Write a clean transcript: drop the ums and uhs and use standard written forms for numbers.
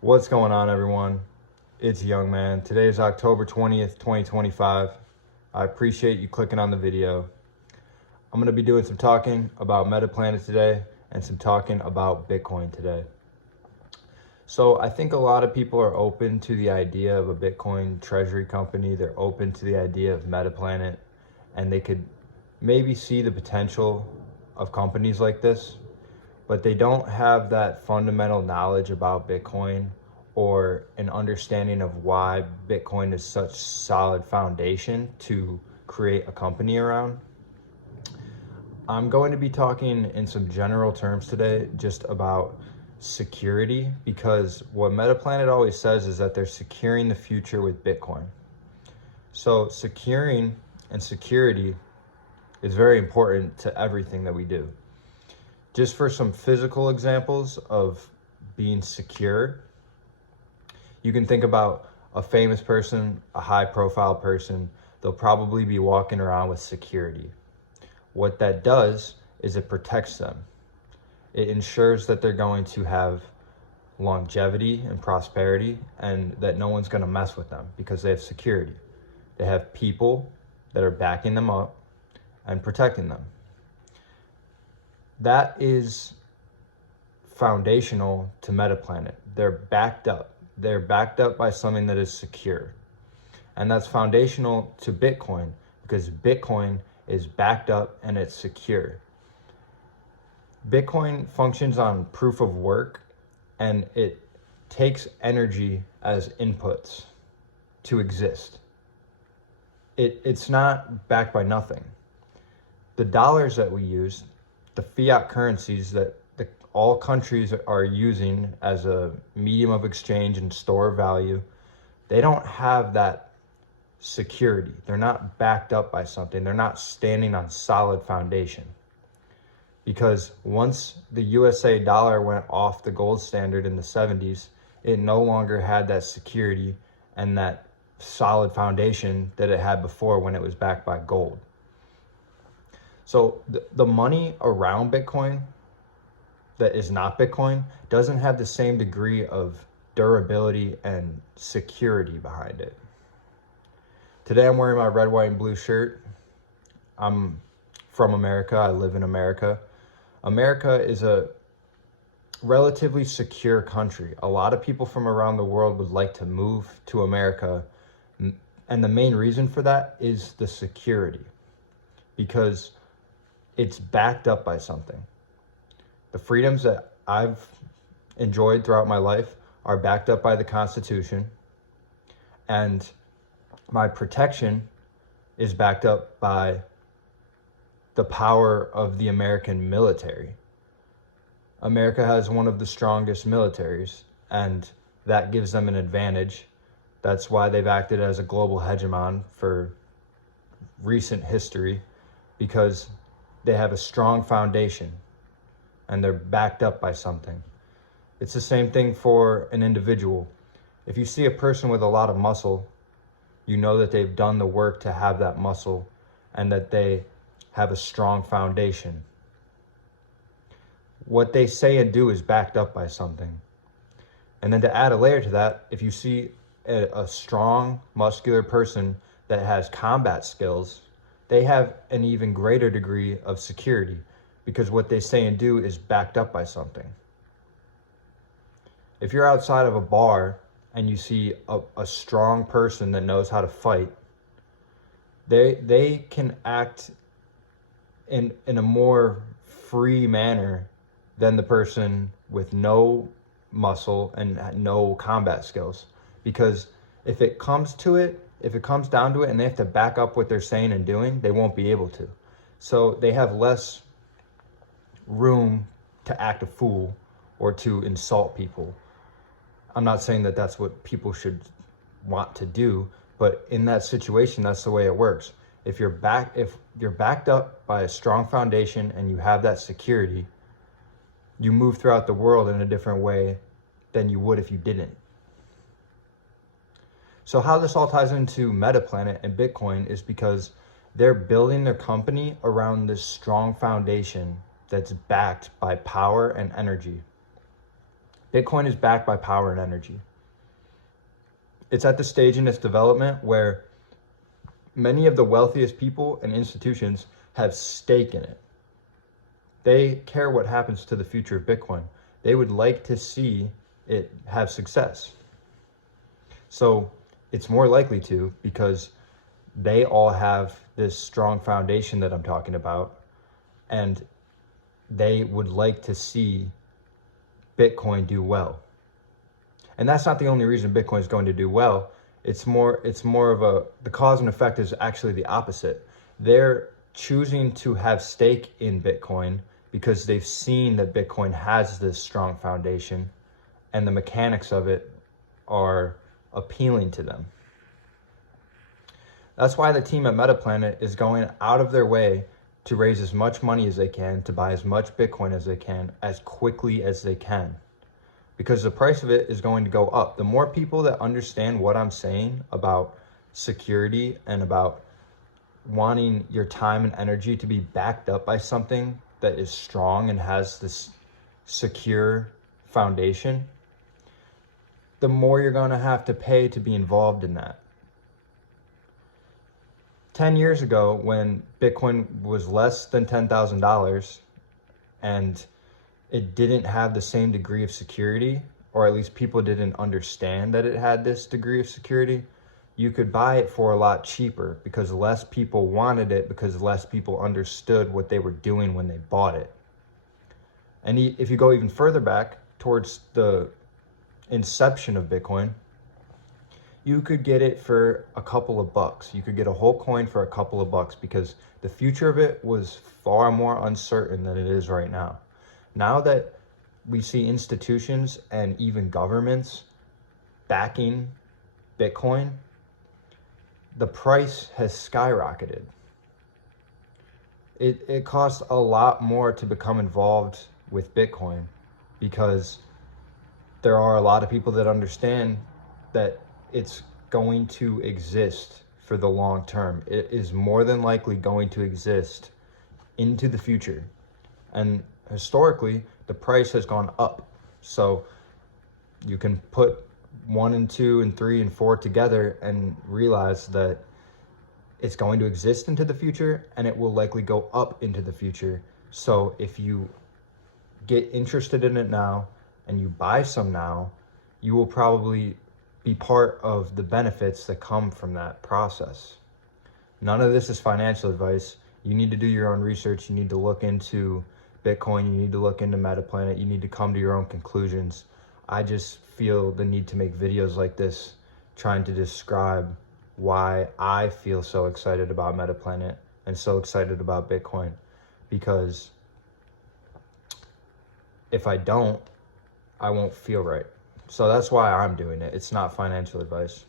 What's going on, everyone? It's Young Man. Today is October 20th, 2025. I appreciate you clicking on the video. I'm going to be doing some talking about Metaplanet today and some talking about Bitcoin today. So I think a lot of people are open to the idea of a Bitcoin treasury company. They're open to the idea of Metaplanet, and they could maybe see the potential of companies like this, but they don't have that fundamental knowledge about Bitcoin or an understanding of why Bitcoin is such solid foundation to create a company around. I'm going to be talking in some general terms today just about security, because what Metaplanet always says is that they're securing the future with Bitcoin. So securing and security is very important to everything that we do. Just for some physical examples of being secure, you can think about a famous person, a high profile person. They'll probably be walking around with security. What that does is it protects them. It ensures that they're going to have longevity and prosperity, and that no one's going to mess with them because they have security. They have people that are backing them up and protecting them. That is foundational to Metaplanet. They're backed up. They're backed up by something that is secure. And that's foundational to Bitcoin, because Bitcoin is backed up and it's secure. Bitcoin functions on proof of work, and it takes energy as inputs to exist. It's not backed by nothing. The dollars that we use, the fiat currencies that all countries are using as a medium of exchange and store of value, they don't have that security. They're not backed up by something. They're not standing on solid foundation. Because once the USA dollar went off the gold standard in the 70s, it no longer had that security and that solid foundation that it had before when it was backed by gold. So the money around Bitcoin that is not Bitcoin doesn't have the same degree of durability and security behind it. Today I'm wearing my red, white, and blue shirt. I'm from America. I live in America. America is a relatively secure country. A lot of people from around the world would like to move to America. And the main reason for that is the security, because it's backed up by something. The freedoms that I've enjoyed throughout my life are backed up by the Constitution, and my protection is backed up by the power of the American military. America has one of the strongest militaries, and that gives them an advantage. That's why they've acted as a global hegemon for recent history, because they have a strong foundation and they're backed up by something. It's the same thing for an individual. If you see a person with a lot of muscle, you know that they've done the work to have that muscle and that they have a strong foundation. What they say and do is backed up by something. And then to add a layer to that, if you see a strong, muscular person that has combat skills, they have an even greater degree of security, because what they say and do is backed up by something. If you're outside of a bar and you see a strong person that knows how to fight, they can act in a more free manner than the person with no muscle and no combat skills. Because if it comes down to it and they have to back up what they're saying and doing, they won't be able to. So they have less room to act a fool or to insult people. I'm not saying that that's what people should want to do, but in that situation, that's the way it works. If you're backed up by a strong foundation and you have that security, you move throughout the world in a different way than you would if you didn't. So how this all ties into Metaplanet and Bitcoin is because they're building their company around this strong foundation that's backed by power and energy. Bitcoin is backed by power and energy. It's at the stage in its development where many of the wealthiest people and institutions have stake in it. They care what happens to the future of Bitcoin. They would like to see it have success. So it's more likely to, because they all have this strong foundation that I'm talking about, and they would like to see Bitcoin do well. And that's not the only reason Bitcoin is going to do well. It's more of the cause and effect is actually the opposite. They're choosing to have stake in Bitcoin because they've seen that Bitcoin has this strong foundation and the mechanics of it are appealing to them. That's why the team at Metaplanet is going out of their way to raise as much money as they can, to buy as much Bitcoin as they can, as quickly as they can. Because the price of it is going to go up. The more people that understand what I'm saying about security and about wanting your time and energy to be backed up by something that is strong and has this secure foundation, the more you're going to have to pay to be involved in that. 10 years ago, when Bitcoin was less than $10,000 and it didn't have the same degree of security, or at least people didn't understand that it had this degree of security, you could buy it for a lot cheaper because less people wanted it, because less people understood what they were doing when they bought it. And if you go even further back towards the inception of Bitcoin, you could get it for a couple of bucks. You could get a whole coin for a couple of bucks because the future of it was far more uncertain than it is right now. Now that we see institutions and even governments backing Bitcoin, the price has skyrocketed. It costs a lot more to become involved with Bitcoin because there are a lot of people that understand that it's going to exist for the long term. It is more than likely going to exist into the future. And historically, the price has gone up. So you can put 1 and 2 and 3 and 4 together and realize that it's going to exist into the future and it will likely go up into the future. So if you get interested in it now and you buy some now, you will probably be part of the benefits that come from that process. None of this is financial advice. You need to do your own research. You need to look into Bitcoin. You need to look into Metaplanet. You need to come to your own conclusions. I just feel the need to make videos like this trying to describe why I feel so excited about Metaplanet and so excited about Bitcoin, because if I don't, I won't feel right. So that's why I'm doing it. It's not financial advice.